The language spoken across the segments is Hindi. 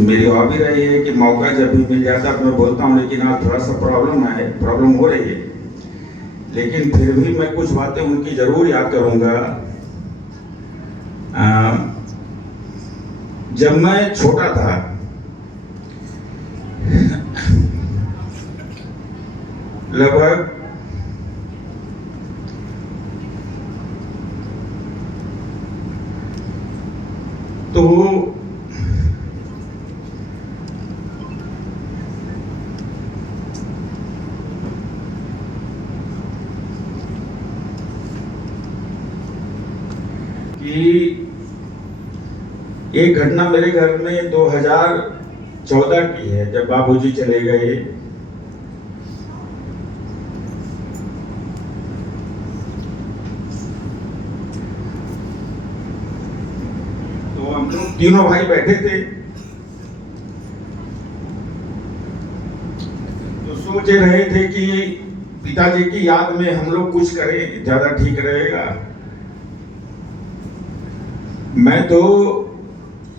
मेरी हॉबी रही है कि मौका जब भी मिल जाता है मैं बोलता हूँ, लेकिन आज थोड़ा सा प्रॉब्लम हो रही है, लेकिन फिर भी मैं कुछ बातें उनकी जरूर याद करूंगा। जब मैं छोटा था लगभग तो कि एक घटना मेरे घर में 2014 की है, जब बाबूजी चले गए। तो हम लोग तीनों भाई बैठे थे, तो सोच रहे थे कि पिताजी की याद में हम लोग कुछ करें, ज्यादा ठीक रहेगा। मैं तो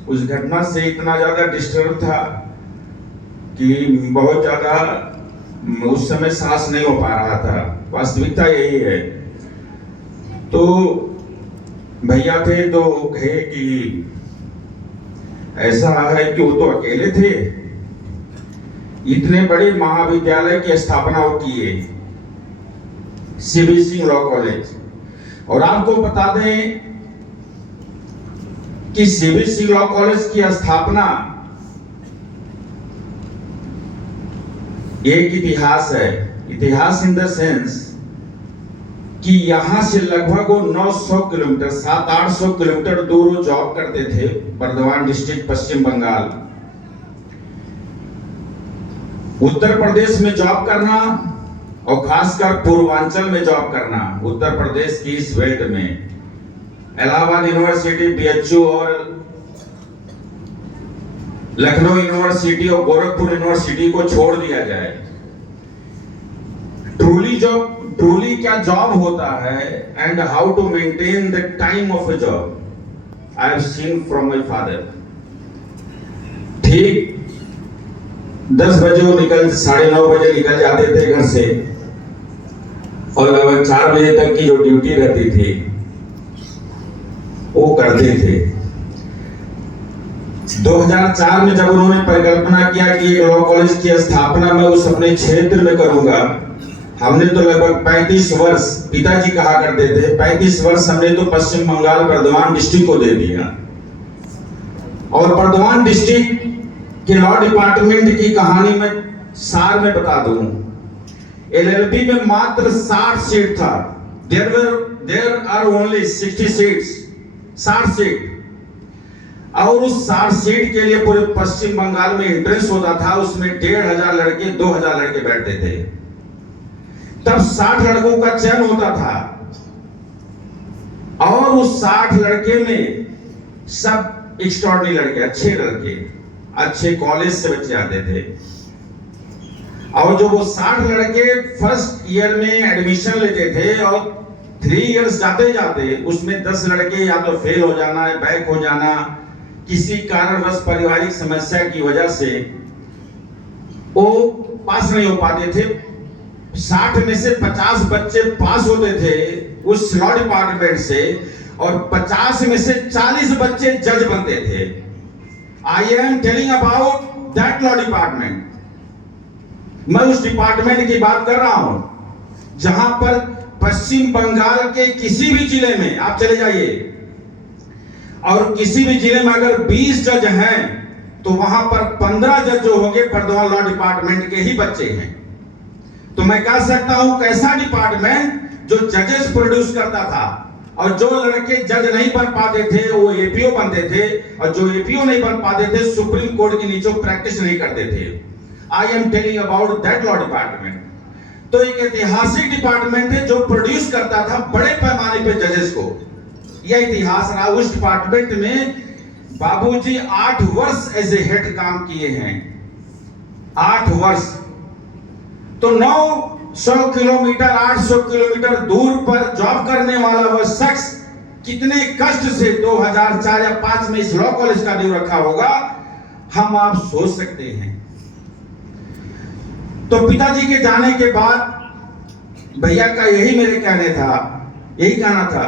उस घटना से इतना ज्यादा डिस्टर्ब था कि बहुत ज्यादा उस समय सांस नहीं हो पा रहा था। वास्तविकता यही है। तो भैया थे तो कहे कि ऐसा है कि वो तो अकेले थे, इतने बड़े महाविद्यालय की स्थापना वो किए, सीबी सिंह लॉ कॉलेज। और आपको बता दें कि सीबी सिंह लॉ कॉलेज की स्थापना एक इतिहास है। इतिहास इन द सेंस कि यहां से लगभग वो 900 किलोमीटर 700-800 किलोमीटर दूर वो जॉब करते थे, बर्धमान डिस्ट्रिक्ट, पश्चिम बंगाल। उत्तर प्रदेश में जॉब करना और खासकर पूर्वांचल में जॉब करना, उत्तर प्रदेश की इस बेल्ट में इलाहाबाद यूनिवर्सिटी, बीएचयू और लखनऊ यूनिवर्सिटी और गोरखपुर यूनिवर्सिटी को छोड़ दिया जाए। ट्रूली क्या जॉब होता है and how to maintain the time of a job I have seen from my father. ठीक 10 बजे वो 9:30 बजे निकल जाते थे घर से, और लगभग 4 बजे तक की जो ड्यूटी रहती थी वो करते थे। 2004 में जब उन्होंने परिकल्पना किया कि एक लॉ कॉलेज की स्थापना मैं उस अपने क्षेत्र में करूंगा, हमने तो लगभग 35 वर्ष, पिताजी कहा करते थे 35 वर्ष हमने तो पश्चिम बंगाल बर्धमान डिस्ट्रिक्ट को दे दिया। और बर्धमान डिस्ट्रिक्ट के लॉ डिपार्टमेंट की कहानी में सार में बता दूं, एलएलबी में मात्र 60 सीट था। There are only 60 seats, 60 seat. और उस 60 सीट के लिए पूरे पश्चिम बंगाल में एंट्रेंस होता था, उसमें 1500 लड़के 2000 लड़के बैठते थे। तब 60 लड़कों का चयन होता था, और उस 60 लड़के में सब एक्स्ट्राऑर्डिनरी लड़के, अच्छे लड़के, अच्छे कॉलेज से बच्चे आते थे। और जो वो 60 लड़के फर्स्ट ईयर में एडमिशन लेते थे, और 3 इयर्स जाते जाते उसमें 10 लड़के या तो फेल हो जाना, बैक हो जाना, किसी कारणवश पारिवारिक समस्या की वजह से वो पास नहीं हो पाते थे। 60 में से 50 बच्चे पास होते थे उस लॉ डिपार्टमेंट से, और 50 में से 40 बच्चे जज बनते थे। I am telling about that law department. मैं उस डिपार्टमेंट की बात कर रहा हूं जहां पर पश्चिम बंगाल के किसी भी जिले में आप चले जाइए, और किसी भी जिले में अगर 20 जज हैं तो वहां पर 15 जज जो होंगे बर्धमान लॉ डिपार्टमेंट के ही बच्चे हैं। तो मैं कह सकता हूं कैसा डिपार्टमेंट जो जजेस प्रोड्यूस करता था, और जो लड़के जज नहीं बन पाते थे वो एपीओ बनते थे, और जो एपीओ नहीं बन पाते थे सुप्रीम कोर्ट के नीचे प्रैक्टिस नहीं करते थे। I am telling about that law department. तो एक ऐतिहासिक डिपार्टमेंट है जो प्रोड्यूस करता था बड़े पैमाने पे जजेस को। यह इतिहास रहा। उस डिपार्टमेंट में बाबूजी 8 वर्ष एज ए हेड काम किए हैं, 8 वर्ष। तो 900 किलोमीटर 800 किलोमीटर दूर पर जॉब करने वाला वह शख्स कितने कष्ट से 2004 या 5 में इस लॉ कॉलेज का नींव रखा होगा। हम आप सोच सकते हैं। तो पिताजी के जाने के बाद भैया का यही मेरे यही कहना था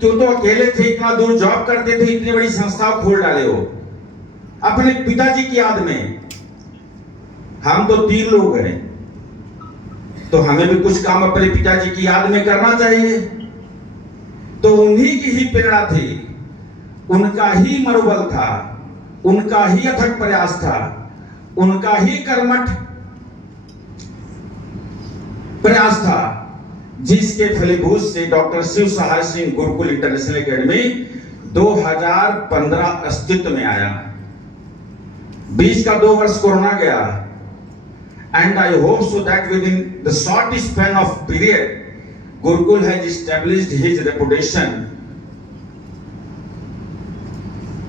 कि वो तो अकेले थे, इतना दूर जॉब करते थे, इतनी बड़ी संस्था खोल डाले हो अपने पिताजी की याद में। हम तो 3 लोग हैं, तो हमें भी कुछ काम अपने पिताजी की याद में करना चाहिए। तो उन्हीं की ही प्रेरणा थी, उनका ही मनोबल था, उनका ही अथक प्रयास था, उनका ही कर्मठ प्रयास था, जिसके फलीभूत से डॉक्टर शिव सहाय सिंह गुरुकुल इंटरनेशनल एकेडमी 2015 अस्तित्व में आया। 20 का 2 वर्ष कोरोना गया, and I hope so that with in the short span of period Gurukul has established his reputation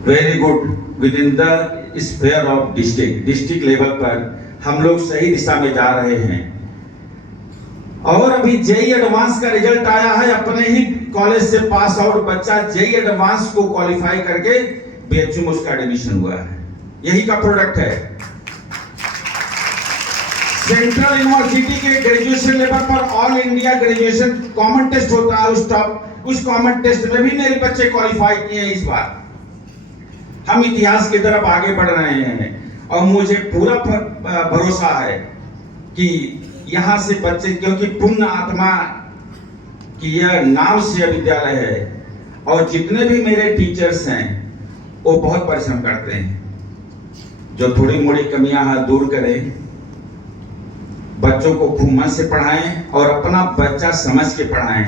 very good within the sphere of district level पर हम लोग सही दिशा में जा रहे हैं। और अभी जेई एडवांस का रिजल्ट आया है, अपने ही कॉलेज से पास आउट बच्चा जेई एडवांस को क्वालिफाई करके बीएचयू में उसका एडमिशन हुआ है। यही का प्रोडक्ट है। सेंट्रल यूनिवर्सिटी के ग्रेजुएशन लेवल पर all India graduation common test होता है, उस कॉमन टेस्ट में भी मेरे बच्चे क्वालिफाई किए हैं। इस बार हम इतिहास की तरफ आगे बढ़ रहे हैं और मुझे पूरा भरोसा है कि यहाँ से बच्चे, क्योंकि पुण्य आत्मा की यह नाम से विद्यालय है और जितने भी मेरे टीचर्स हैं वो बहुत परिश्रम करते हैं। जो थोड़ी मोड़ी कमियां हैं दूर करें, बच्चों को खूब मन से पढ़ाएं और अपना बच्चा समझ के पढ़ाएं।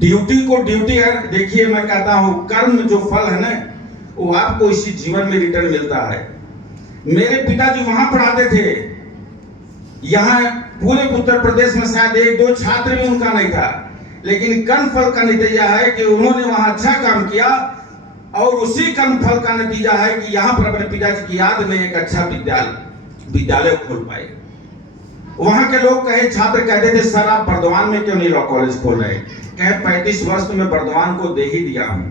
ड्यूटी को ड्यूटी है। देखिए, मैं कहता हूं कर्म जो फल है ना, वो आपको इसी जीवन में रिटर्न मिलता है। मेरे पिताजी वहां पढ़ाते थे, यहाँ पूरे उत्तर प्रदेश में शायद 1-2 छात्र भी उनका नहीं था, लेकिन कर्म फल का नतीजा है कि उन्होंने वहां अच्छा काम किया और उसी कर्म फल का नतीजा है कि यहाँ पर अपने पिताजी की याद में एक अच्छा विद्यालय खोल पाए। वहां के लोग कहे, छात्र कहते थे, सर आप बर्दवान में क्यों नहीं लॉ कॉलेज खोल रहे? कहे 35 वर्ष तो मैं बर्दवान को दे ही दिया हूं,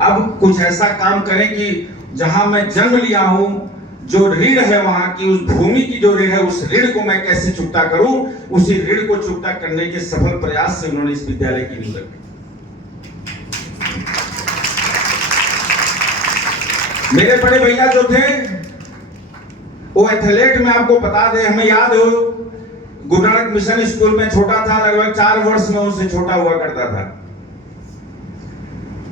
अब कुछ ऐसा काम करें कि जहां मैं जन्म लिया हूं, जो ऋण है वहां की, उस भूमि की जो ऋण है, उस ऋण को मैं कैसे चुकता करूं। उसी ऋण को चुकता करने के सफल प्रयास से उन्होंने इस विद्यालय की नींव रखी। मेरे बड़े भैया जो थे वो एथलेट में, आपको बता दें, हमें याद हो गुरु नानक मिशन स्कूल में छोटा था, लगभग 4 वर्ष में उनसे छोटा हुआ करता था।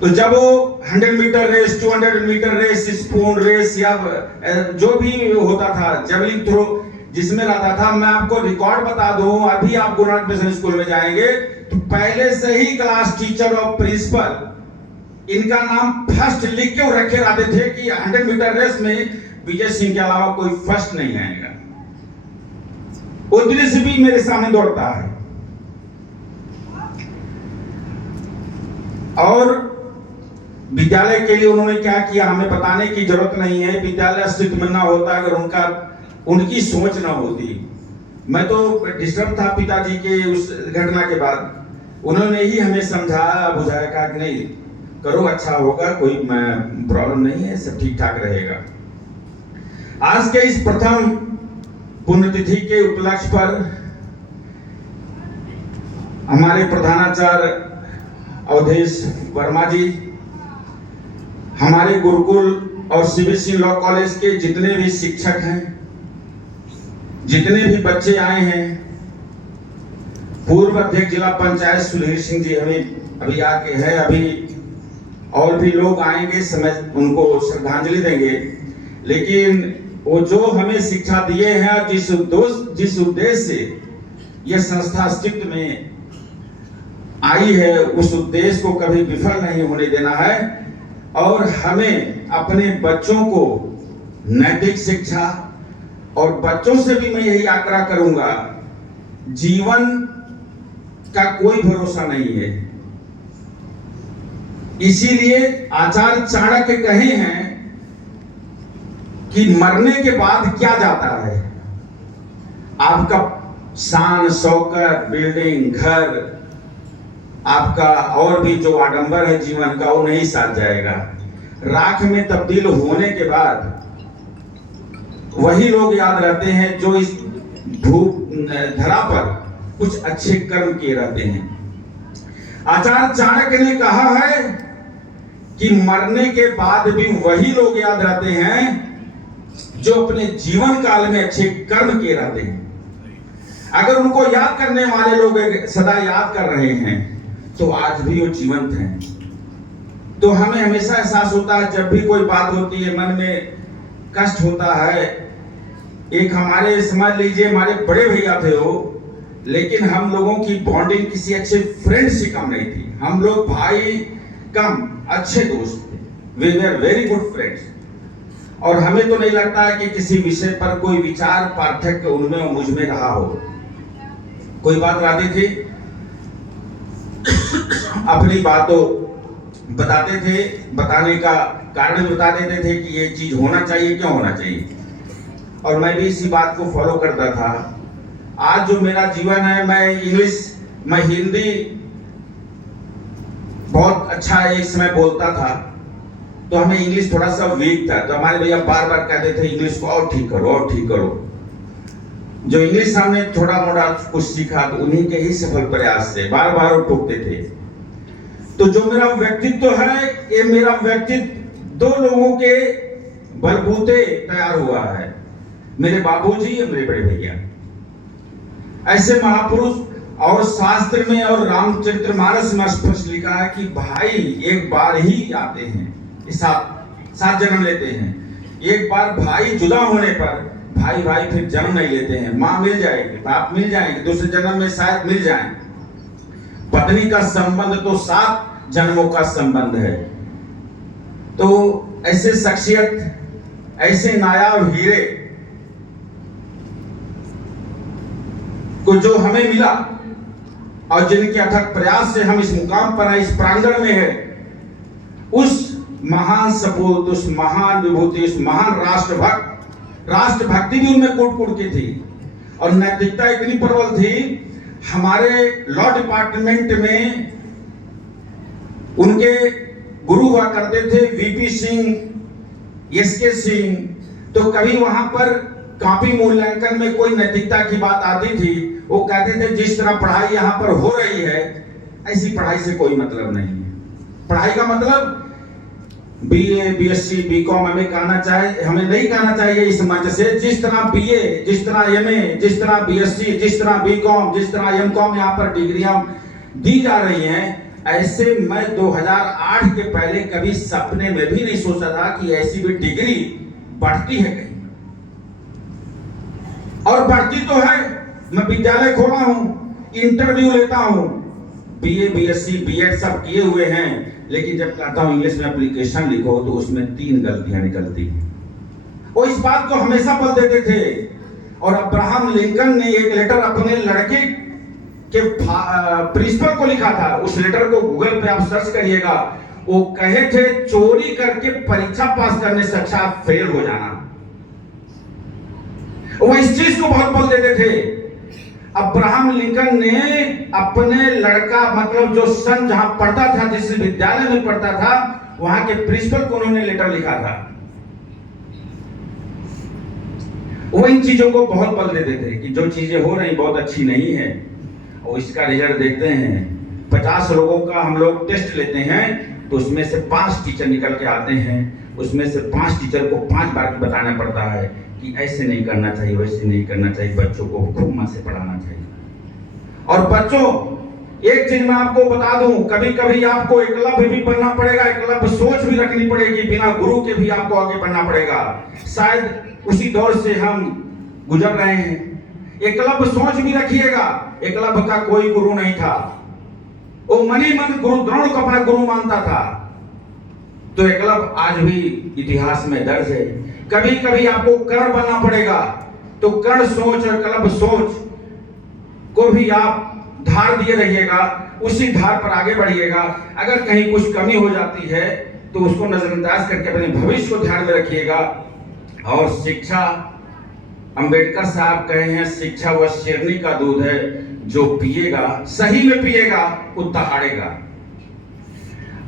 तो जब वो 100 metre race, 200 metre race, spoon race या जो भी होता था, जेवलिन थ्रो जिसमें रहता था, मैं आपको रिकॉर्ड बता दूं, अभी आप गुरु नानक मिशन स्कूल में जाएंगे तो पहले से ही क्लास टीचर और प्रिंसिपल इनका नाम फर्स्ट लिख के रखे रहते थे कि 100 मीटर रेस में विजय सिंह के अलावा कोई फर्स्ट नहीं आएगा। वो दृश्य भी मेरे सामने दौड़ता है। और विद्यालय के लिए उन्होंने क्या किया हमें बताने की जरूरत नहीं है। विद्यालय अस्तित्व में ना होता अगर उनकी सोच ना होती। मैं तो डिस्टर्ब था पिताजी के उस घटना के बाद। उन्होंने ही हमें समझाया बुझाया, कहा कि नहीं करो, अच्छा होगा, कोई प्रॉब्लम नहीं है, सब ठीक ठाक रहेगा। आज के इस प्रथम पुण्यतिथि के उपलक्ष्य पर हमारे प्रधानाचार्य अवधेश वर्मा जी, हमारे गुरुकुल और सीबीएसई लॉ कॉलेज के जितने भी शिक्षक हैं, जितने भी बच्चे आए हैं, पूर्व अध्यक्ष जिला पंचायत सुधीर सिंह जी हमें अभी आके है, अभी और भी लोग आएंगे, समय उनको श्रद्धांजलि देंगे। लेकिन वो जो हमें शिक्षा दिए हैं, जिस उद्देश्य से यह संस्था अस्तित्व में आई है, उस उद्देश्य को कभी विफल नहीं होने देना है। और हमें अपने बच्चों को नैतिक शिक्षा, और बच्चों से भी मैं यही आग्रह करूंगा, जीवन का कोई भरोसा नहीं है। इसीलिए आचार्य चाणक्य कहे हैं कि मरने के बाद क्या जाता है, आपका शान शौकत, बिल्डिंग, घर, आपका और भी जो आडंबर है जीवन का, वो नहीं साथ जाएगा। राख में तब्दील होने के बाद वही लोग याद रहते हैं जो इस धरा पर कुछ अच्छे कर्म किए रहते हैं। आचार्य चाणक्य ने कहा है कि मरने के बाद भी वही लोग याद रहते हैं जो अपने जीवन काल में अच्छे कर्म किए रहते हैं। अगर उनको याद करने वाले लोग सदा याद कर रहे हैं तो आज भी वो जीवंत हैं। तो हमें हमेशा एहसास होता है जब भी कोई बात होती है मन में कष्ट होता है। एक हमारे समझ लीजिए हमारे बड़े भैया थे वो, लेकिन हम लोगों की बॉन्डिंग किसी अच्छे फ्रेंड से कम नहीं थी। हम लोग भाई कम अच्छे दोस्त थे। We were very good friends. और हमें तो नहीं लगता है कि किसी विषय पर कोई विचार पार्थक्य उनमें और मुझ में रहा हो। कोई बात आती थी अपनी बातों बताते थे, बताने का कारण बता देते थे कि ये चीज होना चाहिए, क्यों होना चाहिए, और मैं भी इसी बात को फॉलो करता था। आज जो मेरा जीवन है, मैं हिंदी बहुत अच्छा एक समय बोलता था, तो हमें इंग्लिश थोड़ा सा वीक था, तो हमारे भैया बार बार कहते थे इंग्लिश को और ठीक करो और ठीक करो। जो इंग्लिश हमने थोड़ा मोड़ा कुछ सीखा तो उन्हीं के ही सफल प्रयास से बार बार वो टोकते थे। तो जो मेरा व्यक्तित्व है, ये मेरा व्यक्तित्व दो लोगों के बलबूते तैयार हुआ है, मेरे बाबूजी और मेरे बड़े भैया। ऐसे महापुरुष, और शास्त्र में और रामचरितमानस में स्पष्ट लिखा है कि भाई एक बार ही आते हैं, साथ जन्म लेते हैं। एक बार भाई जुदा होने पर भाई फिर जन्म नहीं लेते हैं। माँ मिल जाएगी, बाप मिल जाएंगे, दूसरे जन्म में शायद मिल जाएं। पत्नी का संबंध तो 7 जन्मों का संबंध है। तो ऐसे शख्सियत, ऐसे नायाब हीरे को जो हमें मिला और जिनके अथक प्रयास से हम इस मुकाम पर, इस प्रांगण में है, उस महान सपूत, उस महान विभूति, उस महान राष्ट्रभक्ति भी उनमें कूट की थी और नैतिकता इतनी प्रबल थी। हमारे लॉ डिपार्टमेंट में उनके गुरु हुआ करते थे वीपी सिंह, एसके सिंह। तो कभी वहां पर कॉपी मूल्यांकन में कोई नैतिकता की बात आती थी, वो कहते थे जिस तरह पढ़ाई यहाँ पर हो रही है ऐसी पढ़ाई से कोई मतलब नहीं है। पढ़ाई का मतलब बीए, बीएससी, बीकॉम हमें नहीं कहना चाहिए इस मंच से। जिस तरह बीए, जिस तरह एमए, जिस तरह बीएससी, जिस तरह बीकॉम, जिस तरह एमकॉम यहाँ पर डिग्रियां दी जा रही हैं, ऐसे मैं 2008 के पहले कभी सपने में भी नहीं सोचा था कि ऐसी भी डिग्री बढ़ती है कहीं, और बढ़ती तो है। मैं विद्यालय खोला हूं, इंटरव्यू लेता हूं, बीए, बीएससी, बीएड सब किए हुए हैं, लेकिन जब कहता हूं इंग्लिश में एप्लीकेशन लिखो तो उसमें 3 गलतियां निकलती हैं। वो इस बात को हमेशा बल देते थे। और अब्राहम लिंकन ने एक लेटर अपने लड़के के प्रिंसिपल को लिखा था। उस लेटर को गूगल पे आप सर्च करिएगा। वो कहे थे चोरी करके परीक्षा पास करने से अच्छा फेल हो जाना। वो इस चीज को बहुत बल देते थे। अब्राहम लिंकन ने अपने लड़का, मतलब जो सन जहां पढ़ता था, जिस विद्यालय में पढ़ता था, वहां के प्रिंसिपल को उन्होंने लेटर लिखा था। वो इन चीजों को बहुत बल देते थे कि जो चीजें हो रही बहुत अच्छी नहीं है। और इसका रिजल्ट देखते हैं, 50 लोगों का हम लोग टेस्ट लेते हैं तो उसमें से 5 टीचर निकल के आते हैं। उसमें से 5 टीचर को 5 बार बताना पड़ता है कि ऐसे नहीं करना चाहिए, वैसे नहीं करना चाहिए। बच्चों को खूब मन से पढ़ाना चाहिए। और बच्चों, एक चीज मैं आपको बता दूं, कभी कभी आपको एकलव्य भी बनना पड़ेगा, एकलव्य सोच भी रखनी पड़ेगी, बिना गुरु के भी आपको आगे बढ़ना पड़ेगा। शायद उसी दौर से हम गुजर रहे हैं। एकलव्य सोच भी रखिएगा। एकलव्य का कोई गुरु नहीं था, वो मनी मन गुरु द्रोण को अपना गुरु मानता था। तो एकलव्य आज भी इतिहास में दर्ज है। कभी कभी आपको कर्ण बनना पड़ेगा, तो कर्ण सोच और एकलव्य सोच को भी आप धार दिए रहिएगा, उसी धार पर आगे बढ़िएगा। अगर कहीं कुछ कमी हो जाती है तो उसको नजरअंदाज करके अपने भविष्य को ध्यान में रखिएगा। और शिक्षा, अंबेडकर साहब कहे हैं, शिक्षा वह शेरनी का दूध है, जो पिएगा, सही में पिएगा, वो दहाड़ेगा।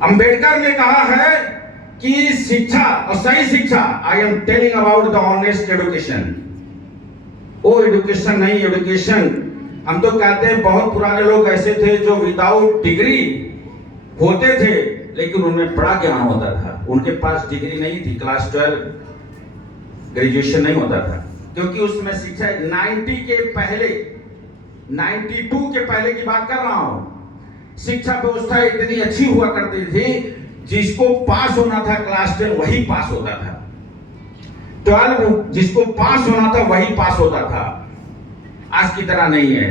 अंबेडकर ने कहा है कि शिक्षा और सही शिक्षा, I am telling about the honest education, वो एजुकेशन नहीं, एजुकेशन हम तो कहते हैं बहुत पुराने लोग ऐसे थे जो विदाउट डिग्री होते थे लेकिन उनमें बड़ा ज्ञान होता था। उनके पास डिग्री नहीं थी, क्लास 12 ग्रेजुएशन नहीं होता था, क्योंकि उसमें शिक्षा 92 के पहले की बात कर रहा हूं, शिक्षा व्यवस्था इतनी अच्छी हुआ करती थी, जिसको पास होना था क्लास 10 वही पास होता था, 12 जिसको पास होना था वही पास होता था, आज की तरह नहीं है।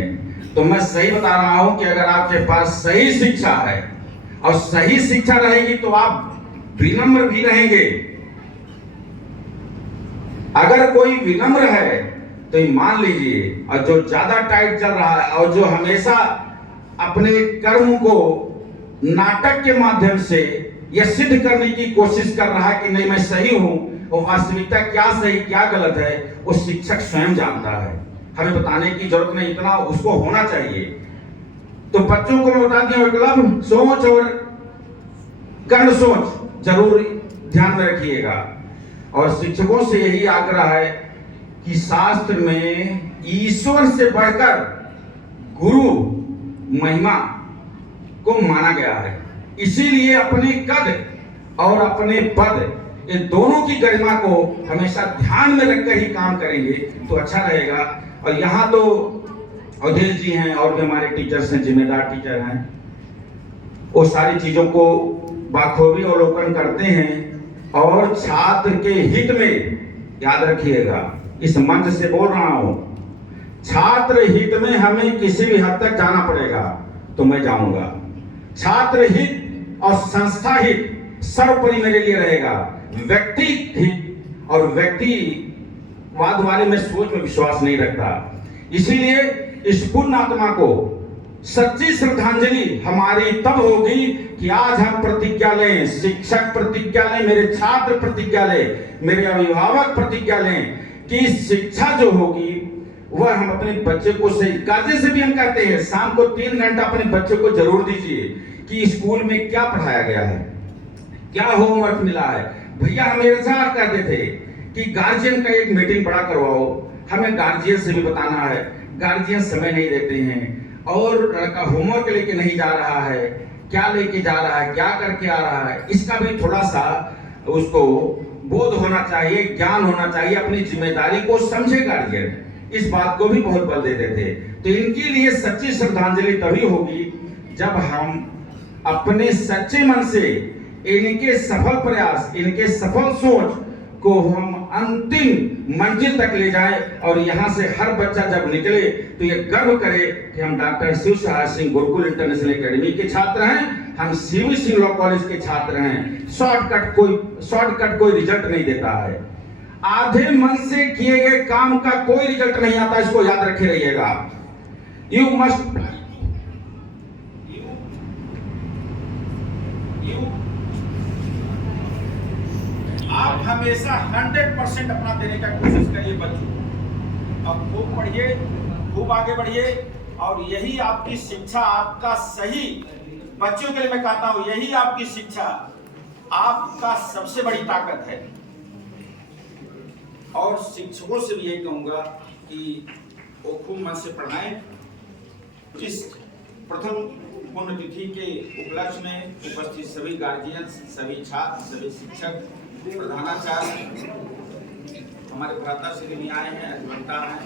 तो मैं सही बता रहा हूं कि अगर आपके पास सही शिक्षा है और सही शिक्षा रहेगी तो आप विनम्र भी रहेंगे। अगर कोई विनम्र है तो मान लीजिए, और जो ज्यादा टाइट चल रहा है और जो हमेशा अपने कर्म को नाटक के माध्यम से यह सिद्ध करने की कोशिश कर रहा है कि नहीं मैं सही हूं, और वास्तविकता क्या सही क्या गलत है वो शिक्षक स्वयं जानता है, हमें बताने की जरूरत नहीं, इतना उसको होना चाहिए। तो बच्चों को मैं बता दिया, मतलब सोच और कर्ण सोच जरूर ध्यान में रखिएगा। और शिक्षकों से यही आग्रह है कि शास्त्र में ईश्वर से बढ़कर गुरु महिमा को माना गया है, इसीलिए अपने कद और अपने पद ये दोनों की गरिमा को हमेशा ध्यान में रखकर ही काम करेंगे तो अच्छा रहेगा। और यहाँ तो अवधेश जी हैं और भी हमारे टीचर्स हैं, जिम्मेदार टीचर हैं, वो सारी चीजों को बाखूबी अवलोकन करते हैं। और छात्र के हित में याद रखिएगा, इस मंच से बोल रहा हूं, छात्र हित में हमें किसी भी हद तक जाना पड़ेगा तो मैं जाऊंगा। छात्र हित और संस्था हित सर्वोपरि मेरे लिए रहेगा। व्यक्ति हित और व्यक्तिवाद वाले में सोच में विश्वास नहीं रखता। इसीलिए इस पुण्य आत्मा को सच्ची श्रद्धांजलि हमारी तब होगी कि आज हम प्रतिज्ञा लें, शिक्षक प्रतिज्ञा लें, मेरे छात्र प्रतिज्ञा लें, मेरे अभिभावक प्रतिज्ञा लें कि शिक्षा जो होगी वह हम अपने बच्चे को सही कायदे से भी हम कहते हैं शाम को 3 घंटा अपने बच्चे को जरूर दीजिए कि स्कूल में क्या पढ़ाया गया है, क्या होमवर्क मिला है। भैया हम हमेशा कहते थे कि गार्जियन का एक मीटिंग बड़ा करवाओ, हमें गार्जियन से भी बताना है, गार्जियन समय नहीं देते हैं और लड़का होमवर्क लेके नहीं जा रहा है, क्या लेके जा रहा है, क्या करके आ रहा है, इसका भी थोड़ा सा उसको बोध होना चाहिए, ज्ञान होना चाहिए, अपनी जिम्मेदारी को समझे गार्जियन, इस बात को भी बहुत बल देते थे। तो इनके लिए सच्ची श्रद्धांजलि तभी होगी जब हम अपने सच्चे मन से इनके सफल प्रयास, इनके सफल सोच को हम अंतिम मंजिल तक ले जाए और यहाँ से हर बच्चा जब निकले तो ये गर्व करे कि हम डॉक्टर शिव सहाय सिंह गुरुकुल इंटरनेशनल एकेडमी के छात्र हैं, हम सीवी सिंह लॉ कॉलेज के छात्र हैं। शॉर्टकट कोई रिजल्ट नहीं देता है, आधे मन से किए गए काम का कोई रिजल्ट नहीं आता, इसको याद रखे रहिएगा। यू मस्ट आप हमेशा 100% अपना देने का कोशिश करिए बच्चों। अब खूब पढ़िए, खूब आगे बढ़िए और यही आपकी शिक्षा, आपका सही बच्चों के लिए मैं कहता हूं, यही आपकी शिक्षा आपका सबसे बड़ी ताकत है। और शिक्षकों से भी यही कहूंगा कि वो खूब मन से पढ़ाएं। इस प्रथम पुण्यतिथि के उपलक्ष्य में उपस्थित सभी गार्जियन, सभी छात्र, सभी शिक्षक, प्रधानाचार्य, हमारे भ्राता श्री भी आए हैं, अभिवक्ता हैं,